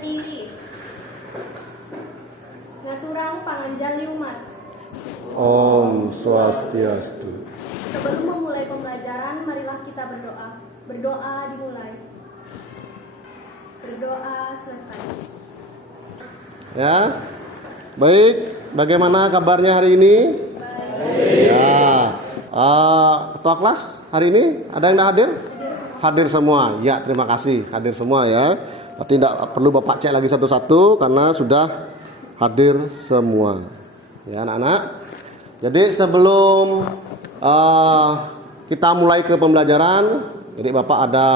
berdiri. Ngaturang panganjali umat. Om Swastiastu. Sebelum memulai pembelajaran, marilah kita berdoa. Berdoa dimulai. Berdoa selesai. Ya, baik. Bagaimana kabarnya hari ini? Baik. Ya, ketua kelas hari ini ada yang hadir? Hadir semua. Ya, terima kasih. Hadir semua ya. Berarti tidak perlu Bapak cek lagi satu-satu karena sudah hadir semua. Ya, anak-anak. Jadi sebelum kita mulai ke pembelajaran, jadi Bapak ada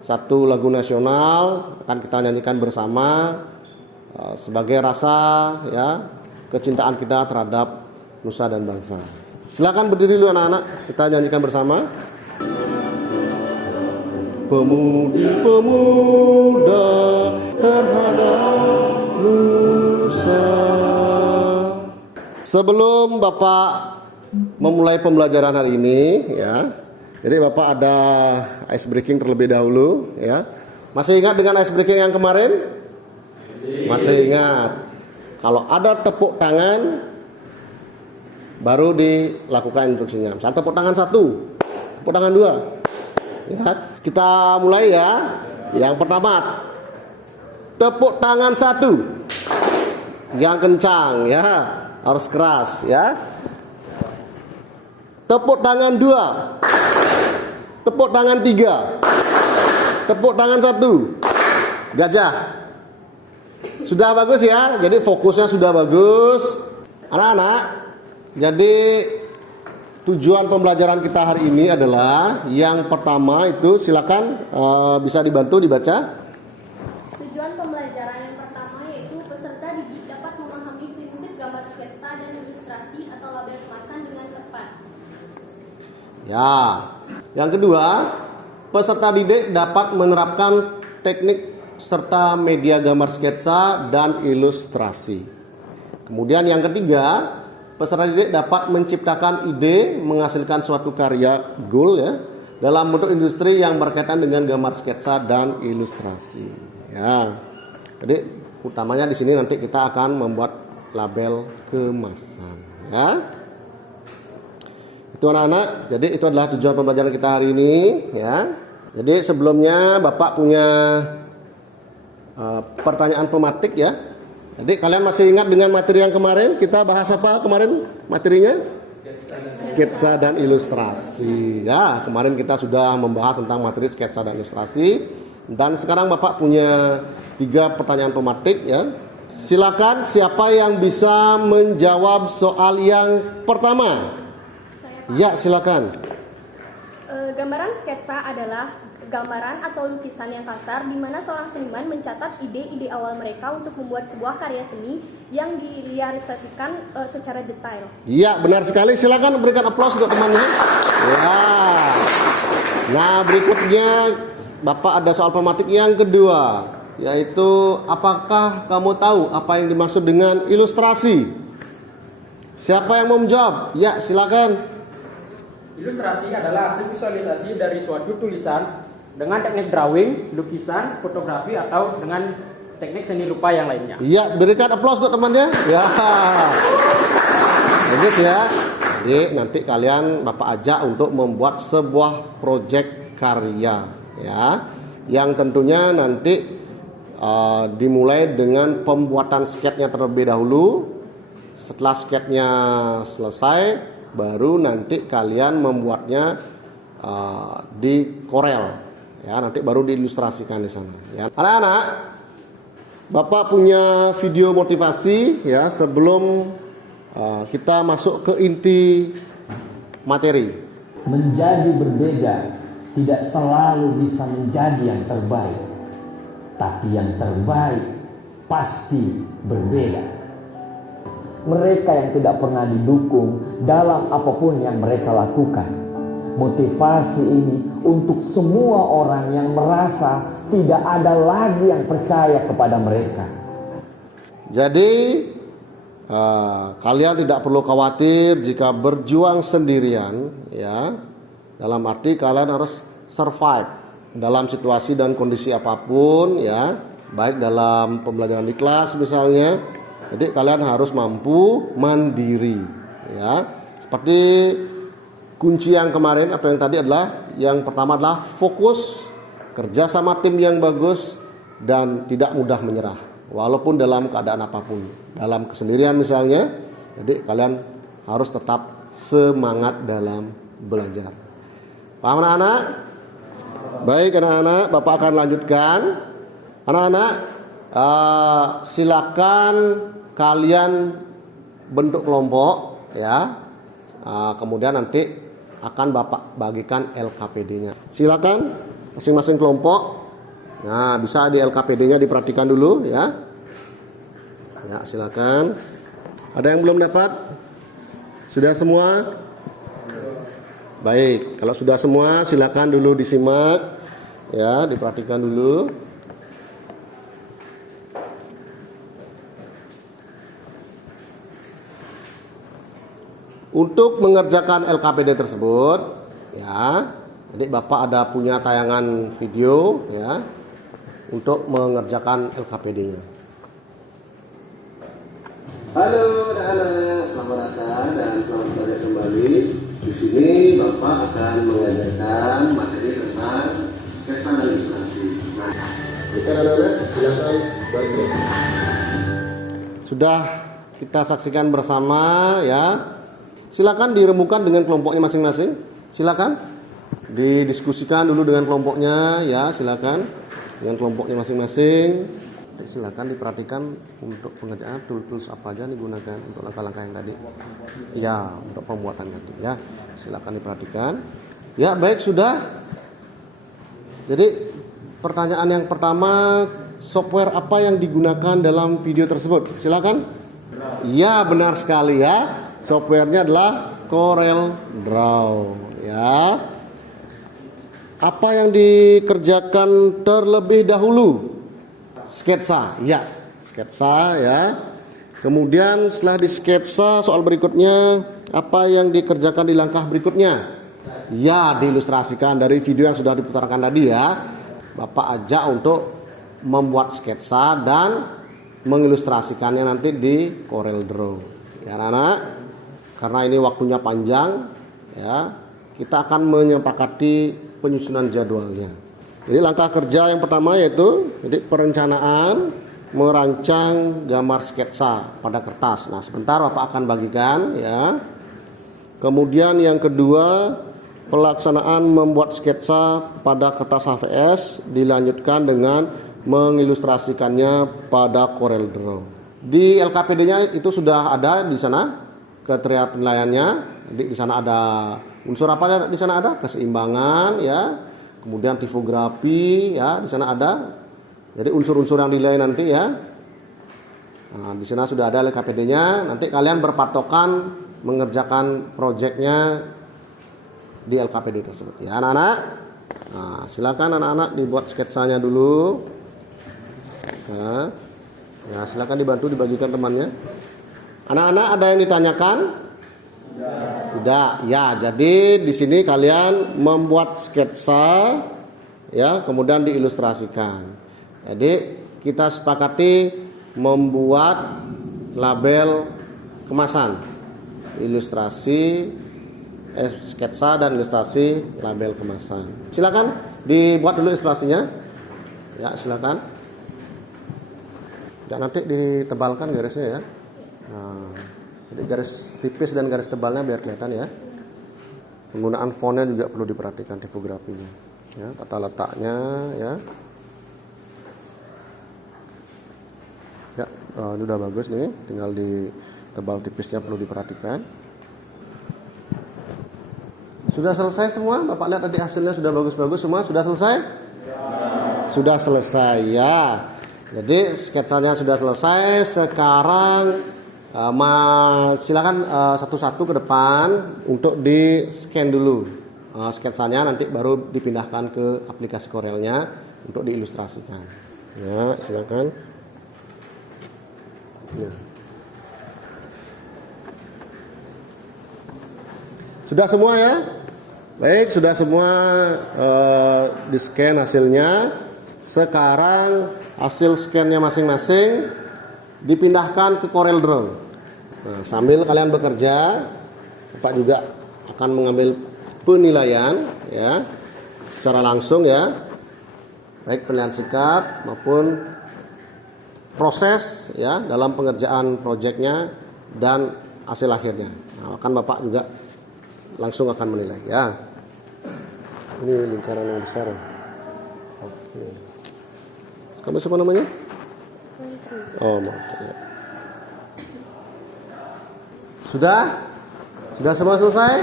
satu lagu nasional akan kita nyanyikan bersama sebagai rasa ya kecintaan kita terhadap nusa dan bangsa. Silakan berdiri dulu anak-anak, kita nyanyikan bersama. Pemudi-pemuda terhadap nusa. Sebelum Bapak memulai pembelajaran hari ini ya, jadi Bapak ada ice breaking terlebih dahulu ya. Masih ingat dengan ice breaking yang kemarin? Masih ingat. Kalau ada tepuk tangan baru dilakukan instruksinya. Misalnya tepuk tangan 1, tepuk tangan 2. Ya, kita mulai ya. Yang pertama, tepuk tangan 1. Yang kencang ya, harus keras ya. Tepuk tangan 2. Tepuk tangan 3. Tepuk tangan 1. Gajah. Sudah bagus ya. Jadi fokusnya sudah bagus. Anak-anak, jadi tujuan pembelajaran kita hari ini adalah yang pertama itu silakan bisa dibantu dibaca. Tujuan pembelajaran yang pertama yaitu peserta didik dapat memahami prinsip gambar sketsa dan ilustrasi atau label kemasan dengan tepat. Ya. Yang kedua, peserta didik dapat menerapkan teknik serta media gambar sketsa dan ilustrasi. Kemudian yang ketiga, peserta didik dapat menciptakan ide menghasilkan suatu karya goal ya dalam bentuk industri yang berkaitan dengan gambar sketsa dan ilustrasi. Ya. Jadi utamanya di sini nanti kita akan membuat label kemasan ya. Itu anak-anak, jadi itu adalah tujuan pembelajaran kita hari ini ya. Jadi sebelumnya Bapak punya pertanyaan pematik ya. Jadi kalian masih ingat dengan materi yang kemarin? Kita bahas apa kemarin materinya? Sketsa dan ilustrasi ya. Kemarin kita sudah membahas tentang materi sketsa dan ilustrasi. Dan sekarang Bapak punya 3 pertanyaan pematik ya. Silakan siapa yang bisa menjawab soal yang pertama? Ya, silakan. Gambaran sketsa adalah gambaran atau lukisan yang kasar di mana seorang seniman mencatat ide-ide awal mereka untuk membuat sebuah karya seni yang direalisasikan secara detail. Iya, benar sekali. Silakan berikan aplaus untuk temannya. Ya. Nah, berikutnya Bapak ada soal pematik yang kedua, yaitu apakah kamu tahu apa yang dimaksud dengan ilustrasi? Siapa yang mau menjawab? Ya, silakan. Ilustrasi adalah hasil visualisasi dari suatu tulisan dengan teknik drawing, lukisan, fotografi, atau dengan teknik seni rupa yang lainnya. Iya, berikan aplaus untuk temannya. Ya, bagus ya. Jadi nanti kalian Bapak ajak untuk membuat sebuah proyek karya, ya, yang tentunya nanti dimulai dengan pembuatan sketnya terlebih dahulu. Setelah sketnya selesai, baru nanti kalian membuatnya di Corel, ya, nanti baru diilustrasikan di sana. Ya. Anak-anak, Bapak punya video motivasi ya sebelum kita masuk ke inti materi. Menjadi berbeda tidak selalu bisa menjadi yang terbaik, tapi yang terbaik pasti berbeda. Mereka yang tidak pernah didukung dalam apapun yang mereka lakukan. Motivasi ini untuk semua orang yang merasa tidak ada lagi yang percaya kepada mereka. Jadi kalian tidak perlu khawatir jika berjuang sendirian, ya. Dalam arti kalian harus survive dalam situasi dan kondisi apapun, ya. baik dalam pembelajaran di kelas misalnya. Jadi kalian harus mampu mandiri, ya. Seperti kunci yang kemarin atau yang tadi adalah yang pertama adalah fokus, kerja sama tim yang bagus, dan tidak mudah menyerah walaupun dalam keadaan apapun, dalam kesendirian misalnya. Jadi kalian harus tetap semangat dalam belajar. Paham anak-anak? Baik anak-anak, Bapak akan lanjutkan. Anak-anak, silakan kalian bentuk kelompok, ya. Kemudian nanti akan Bapak bagikan LKPD-nya. Silakan masing-masing kelompok. Nah, bisa di LKPD-nya diperhatikan dulu, ya. Ya, silakan. Ada yang belum dapat? Sudah semua? Baik, kalau sudah semua silakan dulu disimak, ya, diperhatikan dulu. Untuk mengerjakan LKPD tersebut, ya, jadi Bapak ada punya tayangan video, ya, untuk mengerjakan LKPD-nya. Halo anak-anak, selamat datang dan selamat belajar kembali. Di sini Bapak akan mengajarkan materi tentang sketsa dan ilustrasi. Nah, kita anak-anak silakan bantu. Sudah kita saksikan bersama, ya. Silakan dirembukan dengan kelompoknya masing-masing. Silakan didiskusikan dulu dengan kelompoknya, ya. Silakan dengan kelompoknya masing-masing. Silakan diperhatikan untuk pengerjaan tools apa aja digunakan untuk langkah-langkah yang tadi. Ya, untuk pembuatan tadi, ya. Silakan diperhatikan. Ya, baik, sudah. Jadi pertanyaan yang pertama, software apa yang digunakan dalam video tersebut? Silakan. Ya, benar sekali, ya. Softwarenya adalah Corel Draw, ya. Apa yang dikerjakan terlebih dahulu? Sketsa, ya. Sketsa, ya. Kemudian setelah di sketsa, soal berikutnya, apa yang dikerjakan di langkah berikutnya? Ya, diilustrasikan dari video yang sudah diputarkan tadi, ya. Bapak ajak untuk membuat sketsa dan mengilustrasikannya nanti di Corel Draw. Ya, anak-anak. Karena ini waktunya panjang, ya, kita akan menyepakati penyusunan jadwalnya. Jadi langkah kerja yang pertama yaitu jadi perencanaan merancang gambar sketsa pada kertas. Nah, sebentar Bapak akan bagikan, ya. Kemudian yang kedua, pelaksanaan membuat sketsa pada kertas HVS dilanjutkan dengan mengilustrasikannya pada Corel Draw. Di LKPD-nya itu sudah ada di sana kriteria penilaiannya. Jadi di sana ada unsur apa? Di sana ada keseimbangan, ya. Kemudian tipografi, ya, di sana ada. Jadi unsur-unsur yang dinilai nanti, ya. Nah, di sana sudah ada LKPD-nya. Nanti kalian berpatokan mengerjakan proyeknya di LKPD tersebut, ya, anak-anak. Nah, silakan anak-anak dibuat sketsanya dulu. Nah, ya, silakan dibantu dibagikan temannya. Anak-anak ada yang ditanyakan? Tidak. Ya, jadi di sini kalian membuat sketsa, ya, kemudian diilustrasikan. Jadi kita sepakati membuat label kemasan, ilustrasi, sketsa dan ilustrasi label kemasan. Silakan dibuat dulu ilustrasinya. Ya, silakan. Ya, nanti ditebalkan garisnya, ya. Nah, jadi garis tipis dan garis tebalnya biar kelihatan, ya. Penggunaan fontnya juga perlu diperhatikan, tipografinya, ya, tata letaknya, ya. Ya, ini udah bagus nih, tinggal di tebal tipisnya perlu diperhatikan. Sudah selesai semua? Bapak lihat tadi hasilnya sudah bagus-bagus semua, sudah selesai? Sudah selesai, ya. Jadi sketsanya sudah selesai. Sekarang silakan satu-satu ke depan untuk di scan dulu sketsanya, nanti baru dipindahkan ke aplikasi Corelnya untuk diilustrasikan. Ya, silakan. Ya. Sudah semua, ya? Baik, sudah semua di scan hasilnya. sekarang hasil scan-nya masing-masing dipindahkan ke Corel Draw. Nah, sambil kalian bekerja, Bapak juga akan mengambil penilaian ya secara langsung ya, baik penilaian sikap maupun proses ya dalam pengerjaan proyeknya dan hasil akhirnya. Nah, akan Bapak juga langsung akan menilai ya. Ini lingkaran yang besar. Oke. Kamu siapa namanya? Oh, maaf. Ya. Sudah? Sudah semua selesai?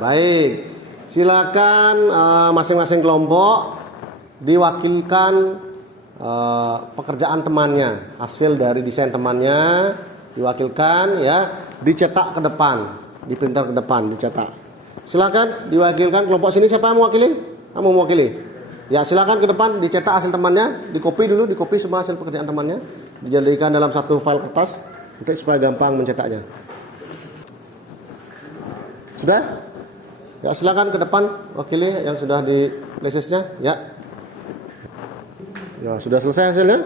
Baik. Silakan masing-masing kelompok diwakilkan pekerjaan temannya, hasil dari desain temannya diwakilkan ya, dicetak ke depan, diprinter ke depan, dicetak. Silakan diwakilkan kelompok sini, siapa yang mewakili? Kamu mewakili? Ya, silakan ke depan dicetak hasil temannya, dikopi dulu, dikopi semua hasil pekerjaan temannya, dijadikan dalam satu file kertas supaya gampang mencetaknya. Sudah? Ya, silakan ke depan wakili yang sudah di places-nya, ya. Ya, sudah selesai hasilnya?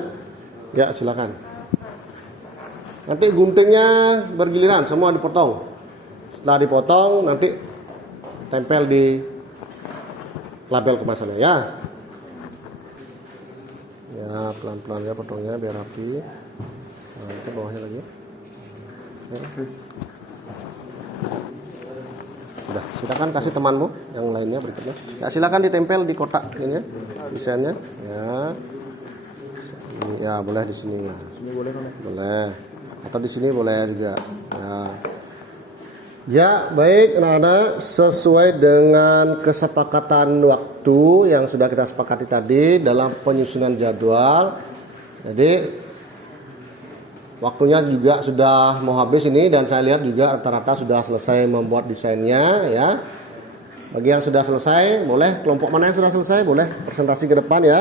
Ya, silakan. Nanti guntingnya bergiliran, semua dipotong. Setelah dipotong, nanti tempel di label kemasannya, ya. Ya, pelan-pelan ya potongnya biar rapi. Nah, itu bawahnya lagi. Ya. Sudah, silakan kasih temanmu yang lainnya berikutnya. Ya, silakan ditempel di kotak ini ya, desainnya. Ya. Ya, boleh di sini ya. Sini boleh kan? Boleh. Atau di sini boleh juga. Ya. Ya, baik anak-anak, sesuai dengan kesepakatan waktu yang sudah kita sepakati tadi dalam penyusunan jadwal. Jadi waktunya juga sudah mau habis ini, dan saya lihat juga rata-rata sudah selesai membuat desainnya ya. Bagi yang sudah selesai, boleh kelompok mana yang sudah selesai, boleh presentasi ke depan ya.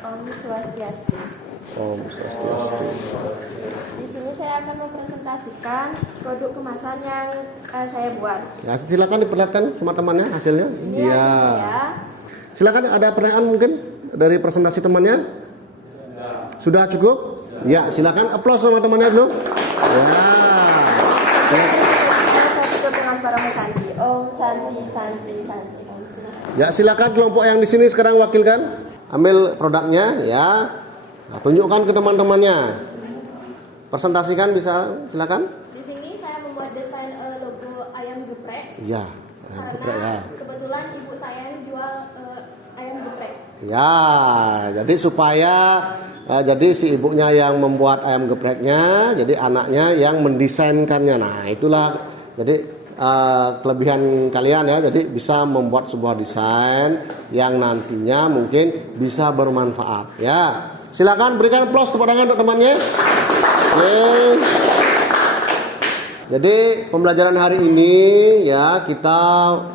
Om Swastiastu. Om Swastiastu. Di sini saya akan mempresentasikan produk kemasan yang saya buat. Ya, silakan diperlihatkan sama temannya hasilnya. Ini Iya. hasilnya ya. Silakan, ada pertanyaan mungkin dari presentasi temannya? Sudah cukup? Ya, silakan applause sama temannya dulu. Ya. Saya tutup dengan para Santi. Om Santi, Santi, Santi. Ya, silakan kelompok yang di sini sekarang wakilkan. Ambil produknya ya. Nah, tunjukkan ke teman-temannya. Presentasikan bisa, silakan. Di sini saya membuat desain logo ayam geprek. Iya, Karena geprek ya. kebetulan ibu saya yang jual ayam geprek. Ya, jadi supaya jadi si ibunya yang membuat ayam gepreknya, jadi anaknya yang mendesainkannya. Nah, itulah jadi kelebihan kalian ya. Jadi bisa membuat sebuah desain yang nantinya mungkin bisa bermanfaat ya. Silakan berikan applause tepuk tangan untuk temannya. Oke. Jadi pembelajaran hari ini ya, kita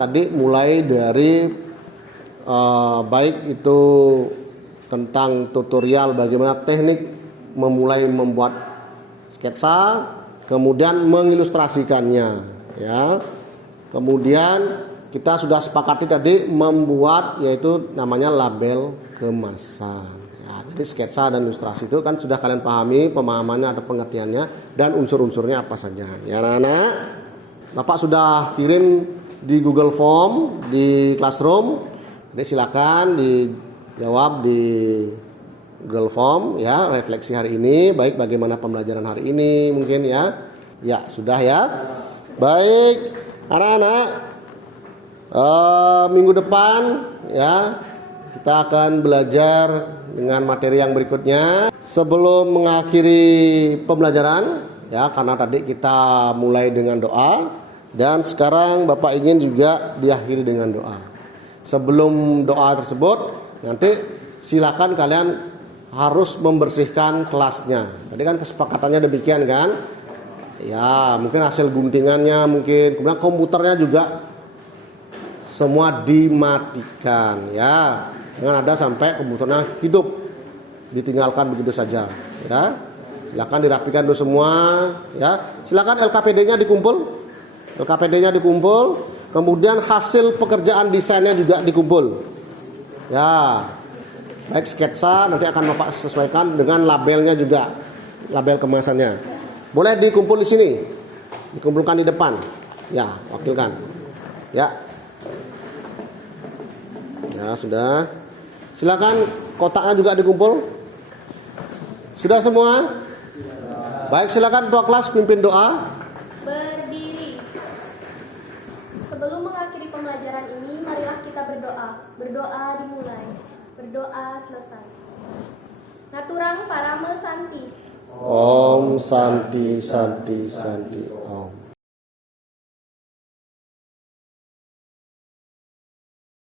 tadi mulai dari baik itu tentang tutorial bagaimana teknik memulai membuat sketsa, kemudian mengilustrasikannya ya. Kemudian kita sudah sepakati tadi membuat yaitu namanya label kemasan. Ya, jadi sketsa dan ilustrasi itu kan sudah kalian pahami pemahamannya atau pengertiannya dan unsur-unsurnya apa saja. Ya anak-anak, Bapak sudah kirim di Google Form di Classroom. Jadi silakan dijawab di Google Form ya, refleksi hari ini, baik bagaimana pembelajaran hari ini mungkin ya. Ya, sudah ya. Baik, anak-anak, minggu depan ya kita akan belajar dengan materi yang berikutnya. Sebelum mengakhiri pembelajaran ya, karena tadi kita mulai dengan doa dan sekarang Bapak ingin juga diakhiri dengan doa. Sebelum doa tersebut, nanti silakan kalian harus membersihkan kelasnya. Tadi kan kesepakatannya demikian kan? Ya, mungkin hasil guntingannya mungkin, kemudian komputernya juga semua dimatikan ya. Jangan ada sampai komputernya hidup ditinggalkan begitu saja ya. Silakan dirapikan dulu semua ya. Silakan LKPD-nya dikumpul. LKPD-nya dikumpul, kemudian hasil pekerjaan desainnya juga dikumpul. Ya. Baik, sketsa nanti akan Bapak sesuaikan dengan labelnya juga. Label kemasannya. Boleh dikumpul di sini. Dikumpulkan di depan. Ya, wakilkan. Ya. Ya, sudah. Silakan kotaknya juga dikumpul. Sudah semua? Baik, silakan ketua kelas pimpin doa. Berdiri. Sebelum mengakhiri pembelajaran ini, marilah kita berdoa. Berdoa dimulai. Berdoa selesai. Naturang parame santi. Om Santi Santi Santi Om.